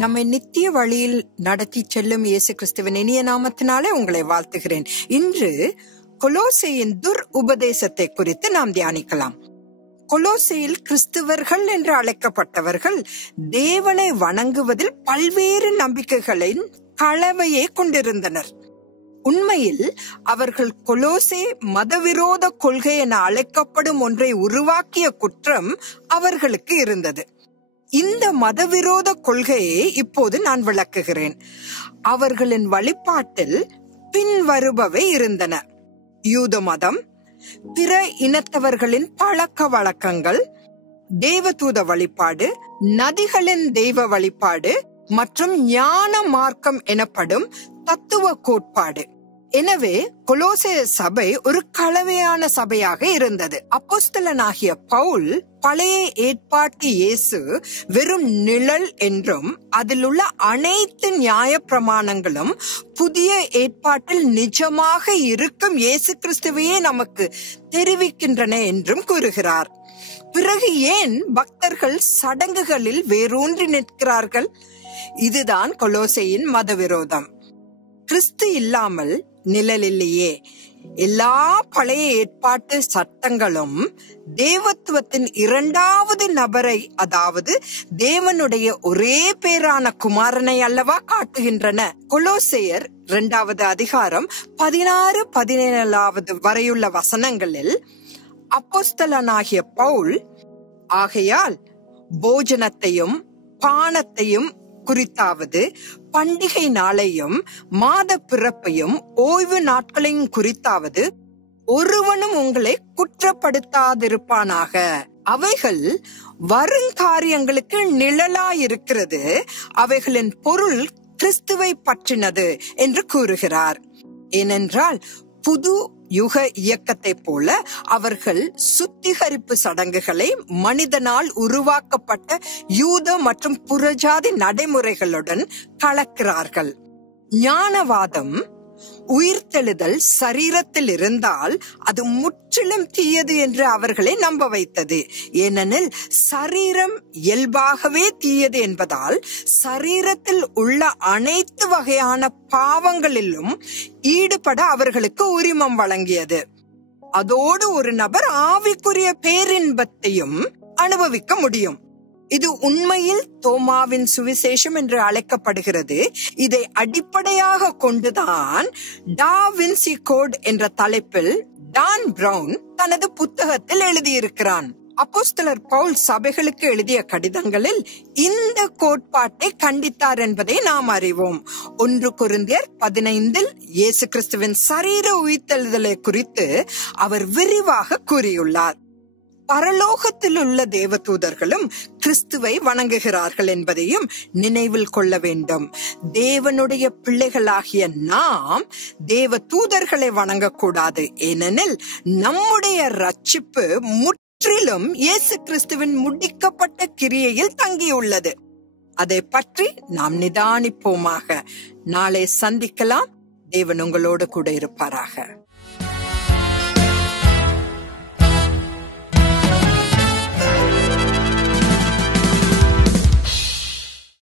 நம்மை நித்திய வழியில் நடத்தி செல்லும் இயேசு கிறிஸ்துவின் இனிய நாமத்தினாலே உங்களை வாழ்த்துகிறேன். இன்று கொலோசையின் உபதேசத்தை குறித்து நாம் தியானிக்கலாம். கொலோசையில் கிறிஸ்துவர்கள் என்று அழைக்கப்பட்டவர்கள் தேவனை வணங்குவதில் பல்வேறு நம்பிக்கைகளின் கலவையை கொண்டிருந்தனர். உண்மையில் அவர்கள் கொலோசே மதவிரோத கொள்கை என அழைக்கப்படும் ஒன்றை உருவாக்கிய குற்றம் அவர்களுக்கு இருந்தது. இந்த மதவிரோத கொள்கையை இப்போது நான் விளக்குகிறேன். அவர்களின் வழிபாட்டில் பின்வருபவை இருந்தன: யூத மதம், பிற இனத்தவர்களின் பழக்க வழக்கங்கள், தேவதூத வழிபாடு, நதிகளின் தெய்வ வழிபாடு மற்றும் ஞான மார்க்கம் எனப்படும் தத்துவ கோட்பாடு. எனவே கொலோசே சபை ஒரு கலவையான சபையாக இருந்தது. அப்போஸ்தலனாகிய பவுல் பழைய ஏற்பாட்டு இயேசு வெறும் நிழல் என்றும் அதில் உள்ள அனைத்து நியாய பிரமாணங்களும் புதிய ஏற்பாட்டில் நிஜமாக இருக்கும் இயேசு கிறிஸ்துவையே நமக்கு தெரிவிக்கின்றன என்றும் கூறுகிறார். பிறகு ஏன் பக்தர்கள் சடங்குகளில் வேரூன்றி நிற்கிறார்கள்? இதுதான் கொலோசையின் மதவிரோதம். கிறிஸ்து இல்லாமல் நிழல் இல்லையே. எல்லா பழைய ஏற்பாட்டு சட்டங்களும் தேவத்துவத்தின் இரண்டாவது நபரை, அதாவது தேவனுடைய ஒரே பேரான குமாரனை அல்லவா காட்டுகின்றன. கொலோசையர் 2வது அதிகாரம் 16-17 வரையுள்ள வசனங்களில் அப்போஸ்தலனாகிய பவுல், ஆகையால் போஜனத்தையும் பானத்தையும் குறித்தாவது, பண்டிகை நாளையும் மாத பிறப்பையும் ஓய்வு நாட்களையும் குறித்தாவது ஒருவனும் உங்களை குற்றப்படுத்தாதிருப்பானாக. அவைகள் வருங்காரியங்களுக்கு நிழலாயிருக்கிறது, அவைகளின் பொருள் கிறிஸ்துவை பற்றினது என்று கூறுகிறார். ஏனென்றால் புது யுக இயக்கத்தை போல அவர்கள் சுத்திகரிப்பு சடங்குகளை மனிதனால் உருவாக்கப்பட்ட யூத மற்றும் புறஜாதி நடைமுறைகளுடன் கலக்கிறார்கள். ஞானவாதம், உயிர்த்தெழுதல் சரீரத்தில் இருந்தால் அது முற்றிலும் தீயது என்று அவர்களை நம்ப வைத்தது. ஏனெனில் சரீரம் இயல்பாகவே தீயது என்பதால் சரீரத்தில் உள்ள அனைத்து வகையான பாவங்களிலும் ஈடுபட அவர்களுக்கு உரிமம் வழங்கியது. அதோடு ஒரு நபர் ஆவிக்குரிய பேரின்பத்தையும் அனுபவிக்க முடியும். இது உண்மையில் தோமாவின் சுவிசேஷம் என்று அழைக்கப்படுகிறது. இதை அடிப்படையாக கொண்டுதான் டா வின்சி கோட் என்ற தலைப்பில் டான் பிரவுன் தனது புத்தகத்தில் எழுதியிருக்கிறான். அப்போஸ்தலர் பவுல் சபைகளுக்கு எழுதிய கடிதங்களில் இந்த கோட்பாட்டை கண்டித்தார் என்பதை நாம் அறிவோம். 1 கொரிந்தியர் 15 இயேசு கிறிஸ்துவின் சரீர உயிர்த்தெழுதலை குறித்து அவர் விரிவாக கூறியுள்ளார். பரலோகத்தில் உள்ள தேவதூதர்களும் கிறிஸ்துவை வணங்குகிறார்கள் என்பதையும் நினைவில் கொள்ள வேண்டும். தேவனுடைய பிள்ளைகளாகிய நாம் தேவதூதர்களை வணங்கக்கூடாது. ஏனெனில் நம்முடைய ரட்சிப்பு முற்றிலும் இயேசு கிறிஸ்துவின் முடிக்கப்பட்ட கிரியையில் தங்கியுள்ளது. அதை பற்றி நாம் நிதானிப்போமாக. நாளை சந்திக்கலாம். தேவன் உங்களோடு கூட இருப்பாராக.